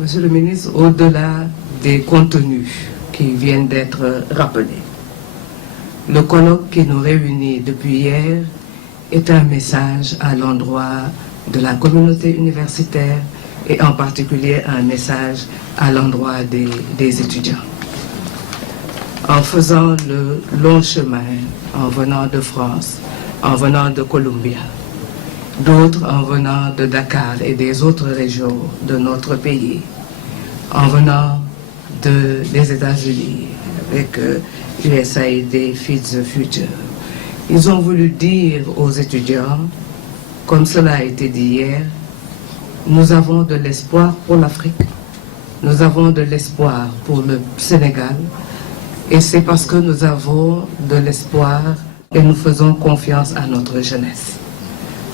Monsieur le ministre, au-delà des contenus qui viennent d'être rappelés, le colloque qui nous réunit depuis hier est un message à l'endroit de la communauté universitaire et en particulier un message à l'endroit des étudiants. En faisant le long chemin, en venant de France, en venant de Columbia, d'autres en venant de Dakar et des autres régions de notre pays, en venant des États-Unis avec USAID Feed the Future. Ils ont voulu dire aux étudiants, comme cela a été dit hier, nous avons de l'espoir pour l'Afrique, nous avons de l'espoir pour le Sénégal, et c'est parce que nous avons de l'espoir et nous faisons confiance à notre jeunesse.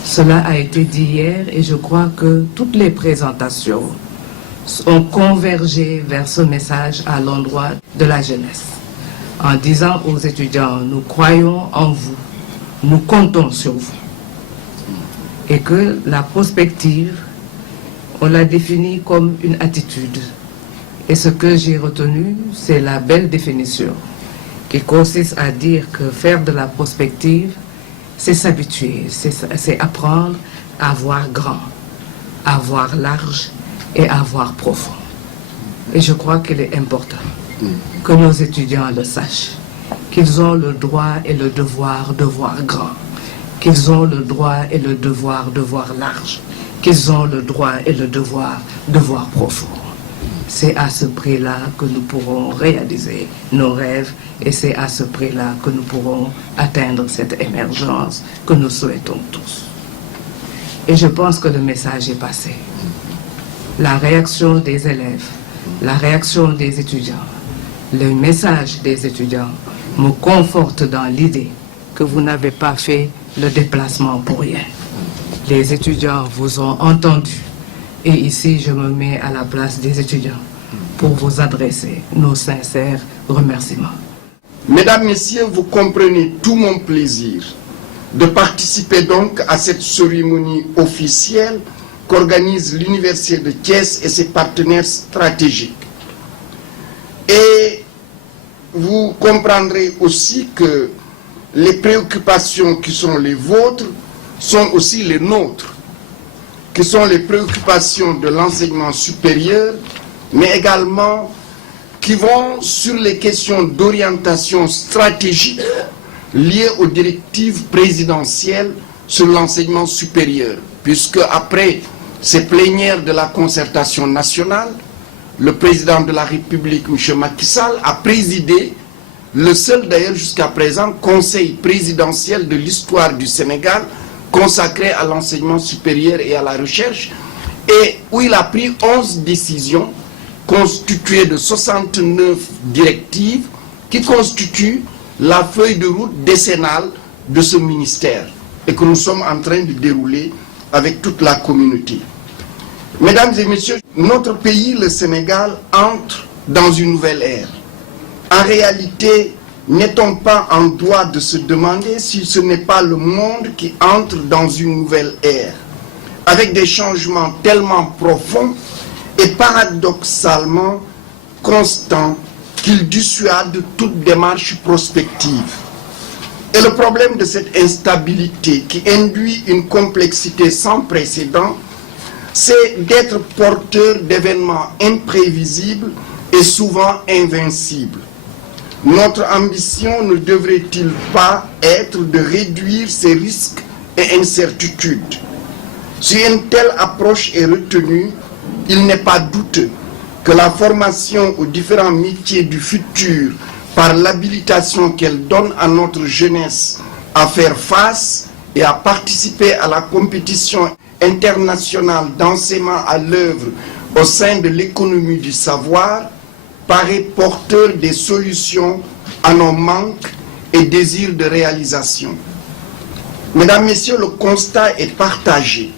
Cela a été dit hier et je crois que toutes les présentations ont convergé vers ce message à l'endroit de la jeunesse. En disant aux étudiants, nous croyons en vous, nous comptons sur vous. Et que la prospective, on l'a définie comme une attitude. Et ce que j'ai retenu, c'est la belle définition qui consiste à dire que faire de la prospective, c'est s'habituer, c'est apprendre à voir grand, à voir large et à voir profond. Et je crois qu'il est important que nos étudiants le sachent, qu'ils ont le droit et le devoir de voir grand, qu'ils ont le droit et le devoir de voir large, qu'ils ont le droit et le devoir de voir profond. C'est à ce prix-là que nous pourrons réaliser nos rêves et c'est à ce prix-là que nous pourrons atteindre cette émergence que nous souhaitons tous. Et je pense que le message est passé. La réaction des élèves, la réaction des étudiants, le message des étudiants me conforte dans l'idée que vous n'avez pas fait le déplacement pour rien. Les étudiants vous ont entendu. Et ici, je me mets à la place des étudiants pour vous adresser nos sincères remerciements. Mesdames, Messieurs, vous comprenez tout mon plaisir de participer donc à cette cérémonie officielle qu'organise l'Université de Thiès et ses partenaires stratégiques. Et vous comprendrez aussi que les préoccupations qui sont les vôtres sont aussi les nôtres, qui sont les préoccupations de l'enseignement supérieur, mais également qui vont sur les questions d'orientation stratégique liées aux directives présidentielles sur l'enseignement supérieur. Puisque après ces plénières de la concertation nationale, le président de la République, M. Macky Sall, a présidé le seul d'ailleurs jusqu'à présent conseil présidentiel de l'histoire du Sénégal consacré à l'enseignement supérieur et à la recherche, et où il a pris 11 décisions constituées de 69 directives qui constituent la feuille de route décennale de ce ministère et que nous sommes en train de dérouler avec toute la communauté. Mesdames et messieurs, notre pays, le Sénégal, entre dans une nouvelle ère. En réalité, n'est-on pas en droit de se demander si ce n'est pas le monde qui entre dans une nouvelle ère, avec des changements tellement profonds et paradoxalement constants qu'ils dissuadent toute démarche prospective. Et le problème de cette instabilité qui induit une complexité sans précédent, c'est d'être porteur d'événements imprévisibles et souvent invincibles. Notre ambition ne devrait-il pas être de réduire ces risques et incertitudes? Si une telle approche est retenue, il n'est pas douteux que la formation aux différents métiers du futur, par l'habilitation qu'elle donne à notre jeunesse à faire face et à participer à la compétition internationale d'enseignement à l'œuvre au sein de l'économie du savoir, paraît porteur des solutions à nos manques et désirs de réalisation. Mesdames, Messieurs, le constat est partagé.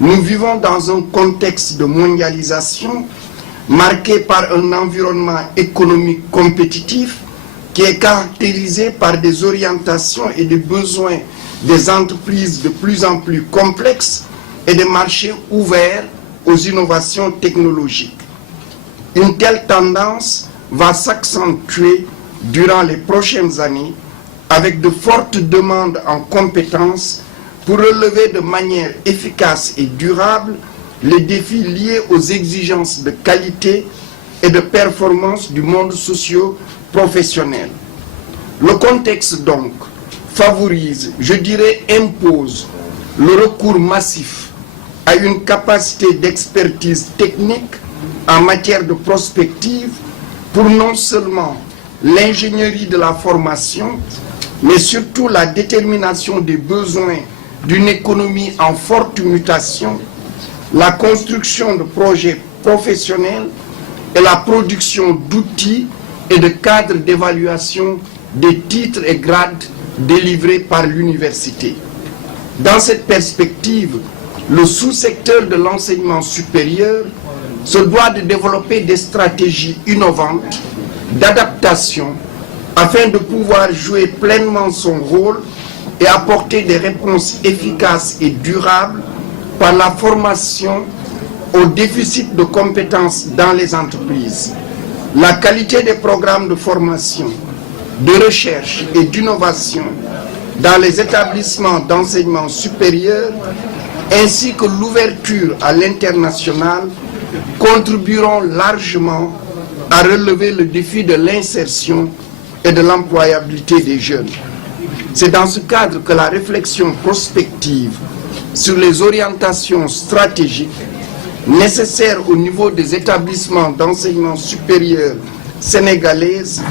Nous vivons dans un contexte de mondialisation marqué par un environnement économique compétitif qui est caractérisé par des orientations et des besoins des entreprises de plus en plus complexes et des marchés ouverts aux innovations technologiques. Une telle tendance va s'accentuer durant les prochaines années avec de fortes demandes en compétences pour relever de manière efficace et durable les défis liés aux exigences de qualité et de performance du monde socio-professionnel. Le contexte donc favorise, je dirais impose, le recours massif à une capacité d'expertise technique en matière de prospective pour non seulement l'ingénierie de la formation, mais surtout la détermination des besoins d'une économie en forte mutation, la construction de projets professionnels et la production d'outils et de cadres d'évaluation des titres et grades délivrés par l'université. Dans cette perspective, le sous-secteur de l'enseignement supérieur se doit de développer des stratégies innovantes d'adaptation afin de pouvoir jouer pleinement son rôle et apporter des réponses efficaces et durables par la formation au déficit de compétences dans les entreprises, la qualité des programmes de formation, de recherche et d'innovation dans les établissements d'enseignement supérieur, ainsi que l'ouverture à l'international, contribueront largement à relever le défi de l'insertion et de l'employabilité des jeunes. C'est dans ce cadre que la réflexion prospective sur les orientations stratégiques nécessaires au niveau des établissements d'enseignement supérieur sénégalaises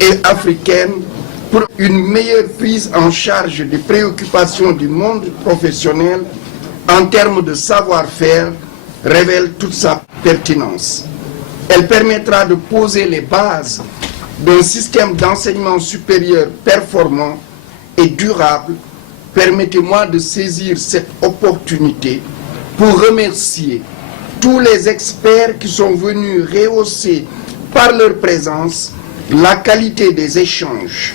et africaines pour une meilleure prise en charge des préoccupations du monde professionnel en termes de savoir-faire révèle toute sa pertinence. Elle permettra de poser les bases d'un système d'enseignement supérieur performant et durable. Permettez-moi de saisir cette opportunité pour remercier tous les experts qui sont venus rehausser par leur présence la qualité des échanges.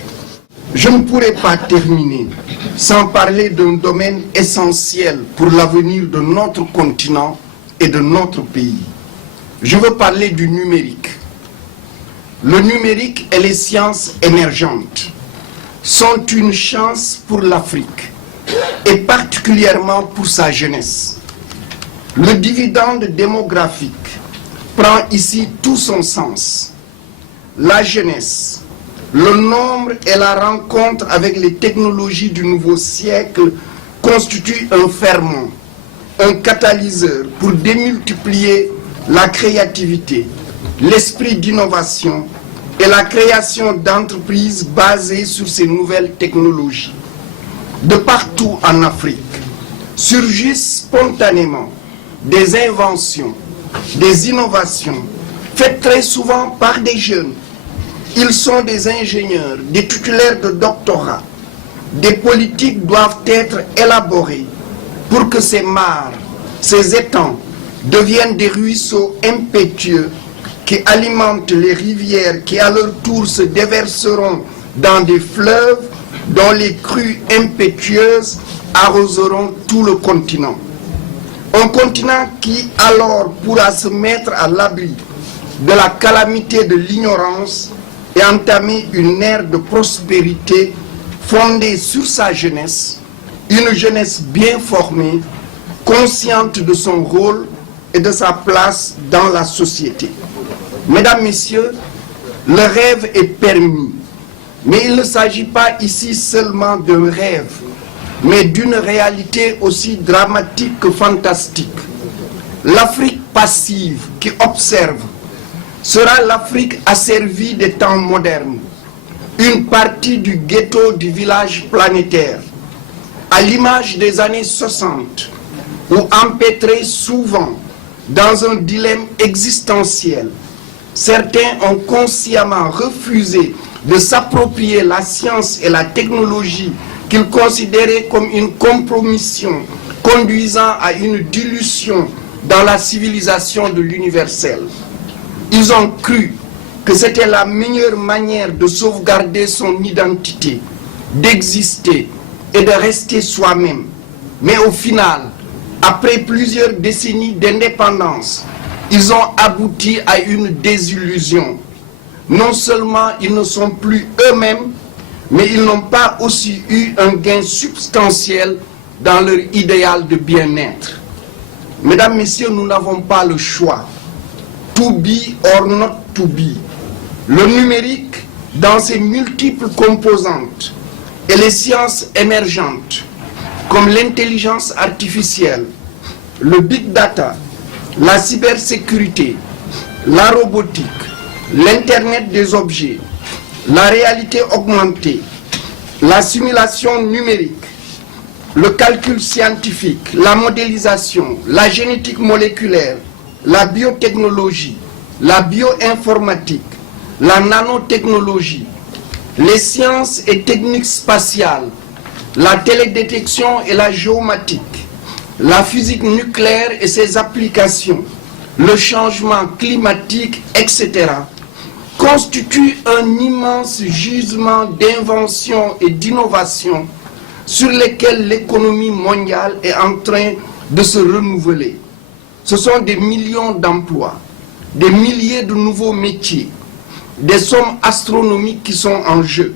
Je ne pourrais pas terminer sans parler d'un domaine essentiel pour l'avenir de notre continent et de notre pays. Je veux parler du numérique. Le numérique et les sciences émergentes sont une chance pour l'Afrique et particulièrement pour sa jeunesse. Le dividende démographique prend ici tout son sens. La jeunesse, le nombre et la rencontre avec les technologies du nouveau siècle constituent un ferment, un catalyseur pour démultiplier la créativité, l'esprit d'innovation et la création d'entreprises basées sur ces nouvelles technologies. De partout en Afrique, surgissent spontanément des inventions, des innovations, faites très souvent par des jeunes. Ils sont des ingénieurs, des titulaires de doctorat. Des politiques doivent être élaborées pour que ces mares, ces étangs deviennent des ruisseaux impétueux qui alimentent les rivières qui à leur tour se déverseront dans des fleuves dont les crues impétueuses arroseront tout le continent. Un continent qui alors pourra se mettre à l'abri de la calamité de l'ignorance et entamer une ère de prospérité fondée sur sa jeunesse, une jeunesse bien formée, consciente de son rôle et de sa place dans la société. Mesdames, Messieurs, le rêve est permis, mais il ne s'agit pas ici seulement d'un rêve, mais d'une réalité aussi dramatique que fantastique. L'Afrique passive qui observe sera l'Afrique asservie des temps modernes, une partie du ghetto du village planétaire, à l'image des années 60, où empêtrés souvent dans un dilemme existentiel, certains ont consciemment refusé de s'approprier la science et la technologie qu'ils considéraient comme une compromission conduisant à une dilution dans la civilisation de l'universel. Ils ont cru que c'était la meilleure manière de sauvegarder son identité, d'exister et de rester soi-même. Mais au final, après plusieurs décennies d'indépendance, ils ont abouti à une désillusion. Non seulement ils ne sont plus eux-mêmes, mais ils n'ont pas aussi eu un gain substantiel dans leur idéal de bien-être. Mesdames, Messieurs, nous n'avons pas le choix. To be or not to be. Le numérique, dans ses multiples composantes, et les sciences émergentes, comme l'intelligence artificielle, le big data, la cybersécurité, la robotique, l'Internet des objets, la réalité augmentée, la simulation numérique, le calcul scientifique, la modélisation, la génétique moléculaire, la biotechnologie, la bioinformatique, la nanotechnologie, les sciences et techniques spatiales, la télédétection et la géomatique, la physique nucléaire et ses applications, le changement climatique, etc., constituent un immense gisement d'invention et d'innovation sur lesquels l'économie mondiale est en train de se renouveler. Ce sont des millions d'emplois, des milliers de nouveaux métiers, des sommes astronomiques qui sont en jeu.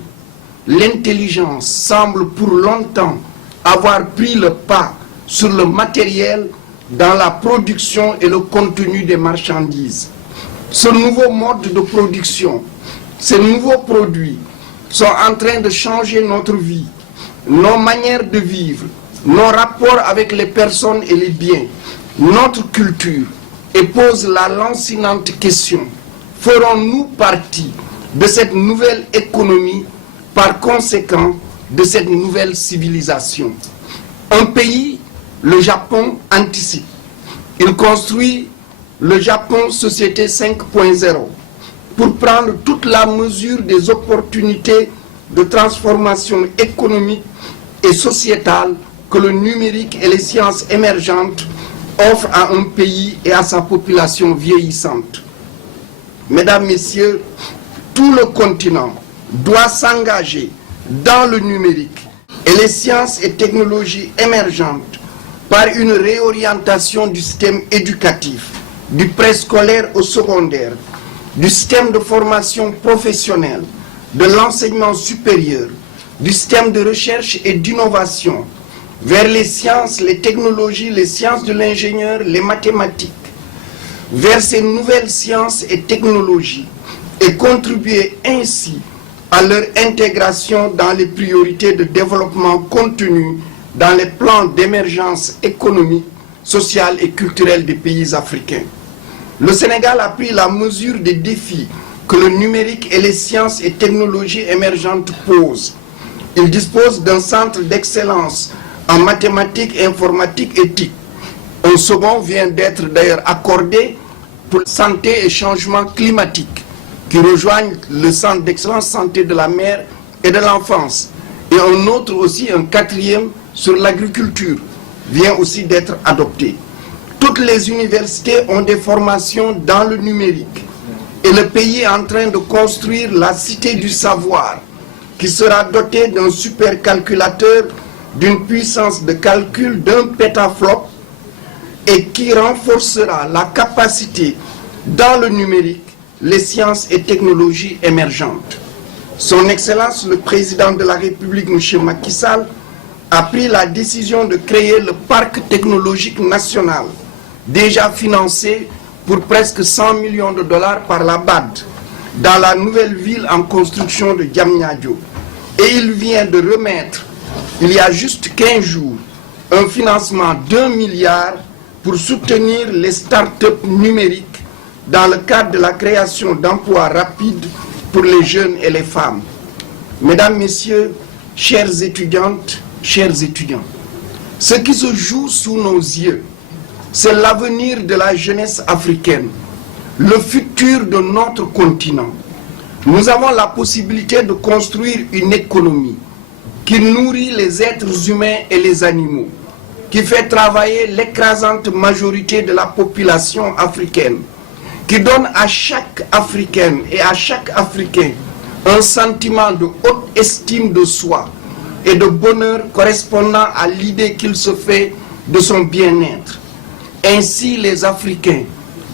L'intelligence semble pour longtemps avoir pris le pas sur le matériel dans la production et le contenu des marchandises. Ce nouveau mode de production, ces nouveaux produits sont en train de changer notre vie, nos manières de vivre, nos rapports avec les personnes et les biens, notre culture, et posent la lancinante question: ferons-nous partie de cette nouvelle économie, par conséquent de cette nouvelle civilisation? Un pays, le Japon, anticipe. Il construit le Japon Société 5.0 pour prendre toute la mesure des opportunités de transformation économique et sociétale que le numérique et les sciences émergentes offrent à un pays et à sa population vieillissante. Mesdames, Messieurs, tout le continent doit s'engager dans le numérique et les sciences et technologies émergentes par une réorientation du système éducatif, du préscolaire au secondaire, du système de formation professionnelle, de l'enseignement supérieur, du système de recherche et d'innovation, vers les sciences, les technologies, les sciences de l'ingénieur, les mathématiques, vers ces nouvelles sciences et technologies, et contribuer ainsi à leur intégration dans les priorités de développement contenues dans les plans d'émergence économique, sociale et culturelle des pays africains. Le Sénégal a pris la mesure des défis que le numérique et les sciences et technologies émergentes posent. Il dispose d'un centre d'excellence en mathématiques, informatique et TIC. Un second vient d'être d'ailleurs accordé pour santé et changement climatique, qui rejoignent le centre d'excellence santé de la mère et de l'enfance. Et un autre aussi, un quatrième, sur l'agriculture, vient aussi d'être adopté. Toutes les universités ont des formations dans le numérique. Et le pays est en train de construire la cité du savoir, qui sera dotée d'un supercalculateur d'une puissance de calcul d'1 pétaflop et qui renforcera la capacité dans le numérique, les sciences et technologies émergentes. Son Excellence, le Président de la République, M. Macky Sall, a pris la décision de créer le Parc technologique national, déjà financé pour presque 100 millions de dollars par la BAD, dans la nouvelle ville en construction de Diamniadio. Et il vient de remettre, il y a juste 15 jours, un financement d'1 milliard pour soutenir les start-up numériques dans le cadre de la création d'emplois rapides pour les jeunes et les femmes. Mesdames, Messieurs, chères étudiantes, chers étudiants, ce qui se joue sous nos yeux, c'est l'avenir de la jeunesse africaine, le futur de notre continent. Nous avons la possibilité de construire une économie qui nourrit les êtres humains et les animaux, qui fait travailler l'écrasante majorité de la population africaine, qui donne à chaque Africaine et à chaque Africain un sentiment de haute estime de soi et de bonheur correspondant à l'idée qu'il se fait de son bien-être. Ainsi, les Africains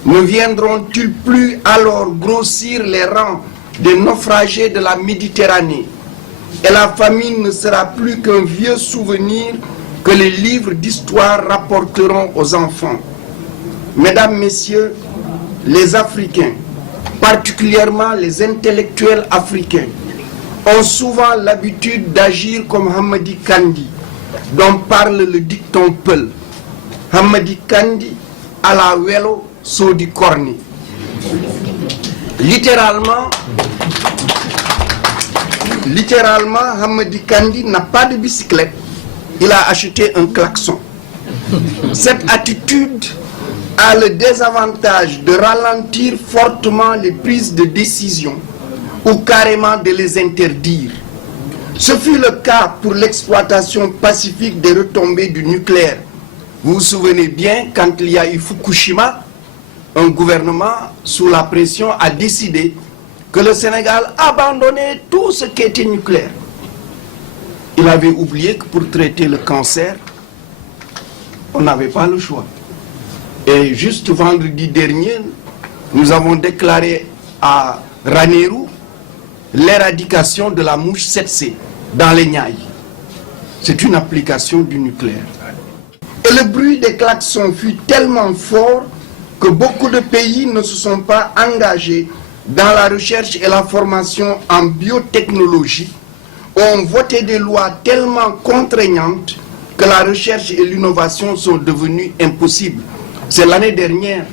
Ne viendront-ils plus alors grossir les rangs des naufragés de la Méditerranée? Et la famine ne sera plus qu'un vieux souvenir que les livres d'histoire rapporteront aux enfants. Mesdames, Messieurs, les Africains, particulièrement les intellectuels africains, ont souvent l'habitude d'agir comme Hamadi Kandi, dont parle le dicton Peul. Hamadi Kandi à la welo Sodi Korni. Littéralement, Hamadi Kandi n'a pas de bicyclette, il a acheté un klaxon. Cette attitude a le désavantage de ralentir fortement les prises de décision ou carrément de les interdire. Ce fut le cas pour l'exploitation pacifique des retombées du nucléaire. Vous vous souvenez bien, quand il y a eu Fukushima, un gouvernement sous la pression a décidé que le Sénégal abandonnait tout ce qui était nucléaire. Il avait oublié que pour traiter le cancer, on n'avait pas le choix. Et juste vendredi dernier, nous avons déclaré à Ranérou l'éradication de la mouche 7C dans les Niayes. C'est une application du nucléaire. Et le bruit des klaxons fut tellement fort que beaucoup de pays ne se sont pas engagés dans la recherche et la formation en biotechnologie, ont voté des lois tellement contraignantes que la recherche et l'innovation sont devenues impossibles. C'est l'année dernière,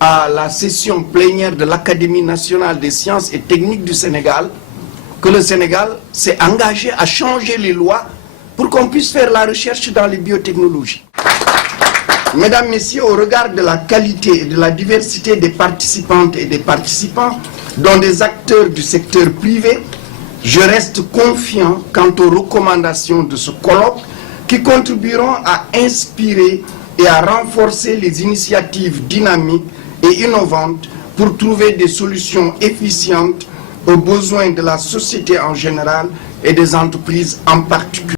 à la session plénière de l'Académie nationale des sciences et techniques du Sénégal, que le Sénégal s'est engagé à changer les lois pour qu'on puisse faire la recherche dans les biotechnologies. Mesdames, Messieurs, au regard de la qualité et de la diversité des participantes et des participants, dont des acteurs du secteur privé, je reste confiant quant aux recommandations de ce colloque qui contribueront à inspirer et à renforcer les initiatives dynamiques et innovantes pour trouver des solutions efficientes aux besoins de la société en général et des entreprises en particulier.